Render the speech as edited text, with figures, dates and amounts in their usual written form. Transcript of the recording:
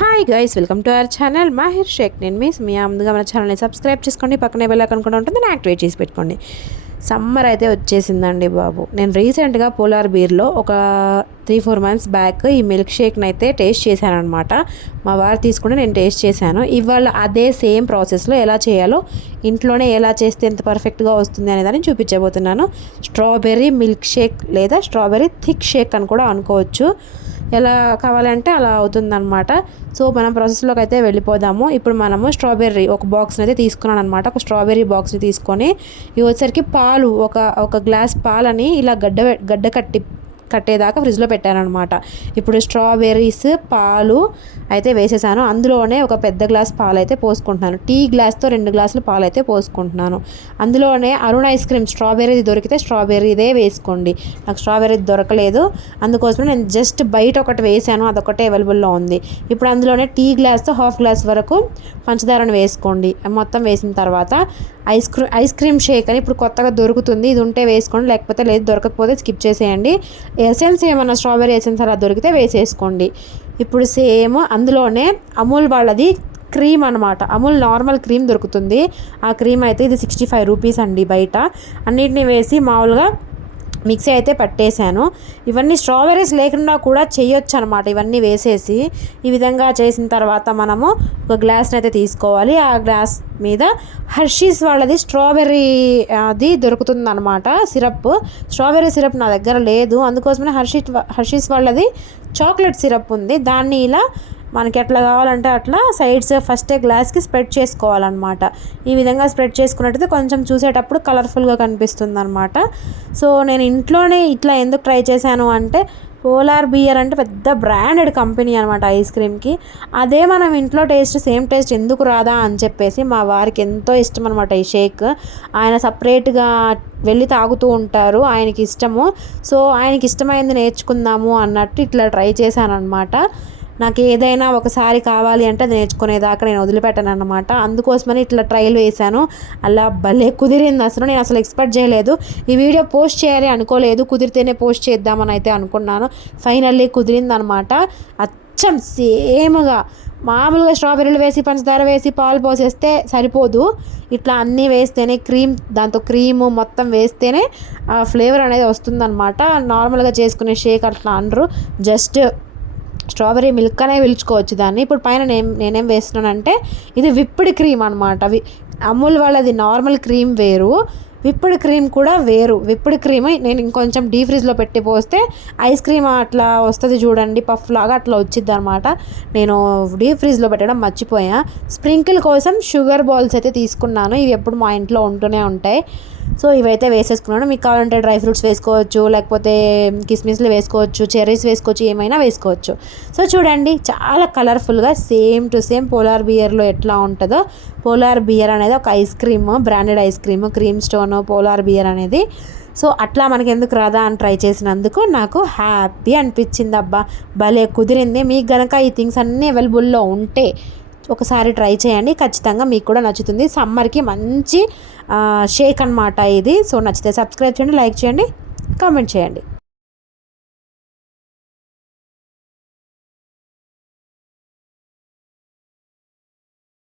Hi guys, welcome to our channel Mahir Shaik. నేను మీ ముందుగా మన ఛానల్ని సబ్స్క్రైబ్ చేసుకోండి, పక్కనే బెల్ ఐకాన్ కూడా ఉంటుంది, యాక్టివేట్ చేసి పెట్టుకోండి. సమ్మర్ అయితే వచ్చేసిందండి బాబు. నేను రీసెంట్గా పోలార్ బీర్లో ఒక 3-4 మంత్స్ బ్యాక్ ఈ మిల్క్ షేక్ని అయితే టేస్ట్ చేశాను అనమాట. మా వారు తీసుకుంటే నేను టేస్ట్ చేశాను. ఇవాళ అదే సేమ్ ప్రాసెస్లో ఎలా చేయాలో, ఇంట్లోనే ఎలా చేస్తే ఎంత పర్ఫెక్ట్గా వస్తుంది అనేదాన్ని చూపించబోతున్నాను. స్ట్రాబెర్రీ మిల్క్ షేక్ లేదా స్ట్రాబెర్రీ థిక్ షేక్ అని కూడా అనుకోవచ్చు. ఎలా కావాలంటే అలా అవుతుందన్నమాట. సో మనం ప్రాసెస్లోకి అయితే వెళ్ళిపోదాము. ఇప్పుడు మనము స్ట్రాబెర్రీ ఒక బాక్స్ని అయితే తీసుకున్నాను అనమాట. ఒక స్ట్రాబెర్రీ బాక్స్ని తీసుకొని ఇవి వచ్చేసరికి పాలు ఒక గ్లాస్ పాలని ఇలా గడ్డ కట్టేదాకా ఫ్రిడ్జ్లో పెట్టానమాట. ఇప్పుడు స్ట్రాబెర్రీస్ పాలు అయితే వేసేసాను. అందులోనే ఒక పెద్ద గ్లాస్ పాలు అయితే పోసుకుంటున్నాను. టీ గ్లాస్తో 2 గ్లాసులు పాలు అయితే పోసుకుంటున్నాను. అందులోనే అరుణ్ ఐస్ క్రీమ్ స్ట్రాబెర్రీది దొరికితే స్ట్రాబెర్రీదే వేసుకోండి. నాకు స్ట్రాబెర్రీది దొరకలేదు, అందుకోసమే నేను జస్ట్ బయట ఒకటి వేసాను, అదొకటే అవైలబుల్లో ఉంది. ఇప్పుడు అందులోనే టీ గ్లాస్తో 1/2 గ్లాస్ వరకు పంచదారను వేసుకోండి. మొత్తం వేసిన తర్వాత ఐస్ క్రీమ్ షేక్ అని ఇప్పుడు కొత్తగా దొరుకుతుంది. ఇది ఉంటే వేసుకోండి, లేకపోతే లేదు, దొరకకపోతే స్కిప్ చేసేయండి. ఎసెన్స్ ఏమన్నా స్ట్రాబెర్రీ ఎసెన్స్ అలా దొరికితే వేసేసుకోండి. ఇప్పుడు సేమ్ అందులోనే అమూల్ వాళ్ళది క్రీమ్ అనమాట. అమూల్ నార్మల్ క్రీమ్ దొరుకుతుంది. ఆ క్రీమ్ అయితే ఇది 65 రూపీస్ అండి బయట. అన్నిటిని వేసి మామూలుగా మిక్సీ అయితే పట్టేశాను. ఇవన్నీ స్ట్రాబెర్రీస్ లేకుండా కూడా చేయొచ్చు అనమాట. ఇవన్నీ వేసేసి ఈ విధంగా చేసిన తర్వాత మనము ఒక గ్లాస్ని అయితే తీసుకోవాలి. ఆ గ్లాస్ మీద హర్షీస్ వాళ్ళది స్ట్రాబెర్రీ అది దొరుకుతుంది అనమాట, సిరప్. స్ట్రాబెర్రీ సిరప్ నా దగ్గర లేదు, అందుకోసమే హర్షీస్ వాళ్ళది చాక్లెట్ సిరప్ ఉంది. దాన్ని ఇలా మనకి ఎట్లా కావాలంటే అట్లా సైడ్స్ ఫస్టే గ్లాస్కి స్ప్రెడ్ చేసుకోవాలన్నమాట. ఈ విధంగా స్ప్రెడ్ చేసుకున్నట్టయితే కొంచెం చూసేటప్పుడు కలర్ఫుల్గా కనిపిస్తుంది అనమాట. సో నేను ఇంట్లోనే ఇట్లా ఎందుకు ట్రై చేశాను అంటే, పోలార్ బియర్ అంటే పెద్ద బ్రాండెడ్ కంపెనీ అనమాట ఐస్ క్రీమ్కి. అదే మనం ఇంట్లో సేమ్ టేస్ట్ ఎందుకు రాదా అని చెప్పేసి మా వారికి ఎంతో ఇష్టం అనమాట ఈ షేక్. ఆయన సపరేట్గా వెళ్ళి తాగుతూ ఉంటారు, ఆయనకి ఇష్టము. సో ఆయనకి ఇష్టమైంది నేర్చుకుందాము అన్నట్టు ఇట్లా ట్రై చేశాను అనమాట. నాకు ఏదైనా ఒకసారి కావాలి అంటే అది నేర్చుకునేదాకా నేను వదిలిపెట్టాను అన్నమాట. అందుకోసమని ఇట్లా ట్రైల్ వేశాను. అలా భలే కుదిరింది. నేను అసలు ఎక్స్పెక్ట్ చేయలేదు. ఈ వీడియో పోస్ట్ చేయాలి అనుకోలేదు, కుదిరితేనే పోస్ట్ చేద్దామని అయితే అనుకున్నాను. ఫైనల్లీ కుదిరింది అనమాట. అచ్చం సేమ్గా మామూలుగా స్ట్రాబెర్రీలు వేసి పంచదార వేసి పాలు పోసేస్తే సరిపోదు. ఇట్లా అన్నీ వేస్తేనే దాంతో క్రీము మొత్తం వేస్తేనే ఆ ఫ్లేవర్ అనేది వస్తుందన్నమాట. నార్మల్గా చేసుకునే షేక్ అట్లా అనరు, జస్ట్ స్ట్రాబెర్రీ మిల్క్ అనే పిలుచుకోవచ్చు దాన్ని. ఇప్పుడు పైన నేనేం వేస్తున్నానంటే ఇది విప్డ్ క్రీమ్ అనమాట. అమూల్ వాళ్ళది నార్మల్ క్రీమ్ వేరు, విప్డ్ క్రీమ్ కూడా వేరు. విప్డ్ క్రీమ్ నేను ఇంకొంచెం డీ ఫ్రిడ్జ్లో పెట్టి పోస్తే ఐస్ క్రీమ్ అట్లా వస్తుంది చూడండి, పఫ్ లాగా అట్లా వచ్చింది అనమాట. నేను డీ ఫ్రిడ్జ్లో పెట్టడం మర్చిపోయా. స్ప్రింకిల్ కోసం షుగర్ బాల్స్ అయితే తీసుకున్నాను. ఇవి ఎప్పుడు మా ఇంట్లో ఉంటూనే ఉంటాయి. సో ఇవైతే వేసేసుకున్నాను. మీకు కావాలంటే డ్రై ఫ్రూట్స్ వేసుకోవచ్చు, లేకపోతే కిస్మిస్లు వేసుకోవచ్చు, చెర్రీస్ వేసుకోవచ్చు, ఏమైనా వేసుకోవచ్చు. సో చూడండి, చాలా కలర్ఫుల్గా సేమ్ టు సేమ్ పోలార్ బియర్లో ఎట్లా ఉంటుందో. పోలార్ బియర్ అనేది ఒక ice cream, branded ice cream, cream stone polar beer అనేది. సో అట్లా మనకి ఎందుకు రాదా అని ట్రై చేసినందుకు నాకు హ్యాపీ అనిపించింది. అబ్బా భలే కుదిరింది. మీకు గనక ఈ థింగ్స్ అన్నీ అవైలబుల్లో ఉంటే ఒకసారి ట్రై చేయండి, ఖచ్చితంగా మీకు కూడా నచ్చుతుంది. సమ్మర్కి మంచి షేక్ అనమాట ఇది. సో నచ్చితే సబ్స్క్రైబ్ చేయండి, లైక్ చేయండి, కామెంట్ చేయండి.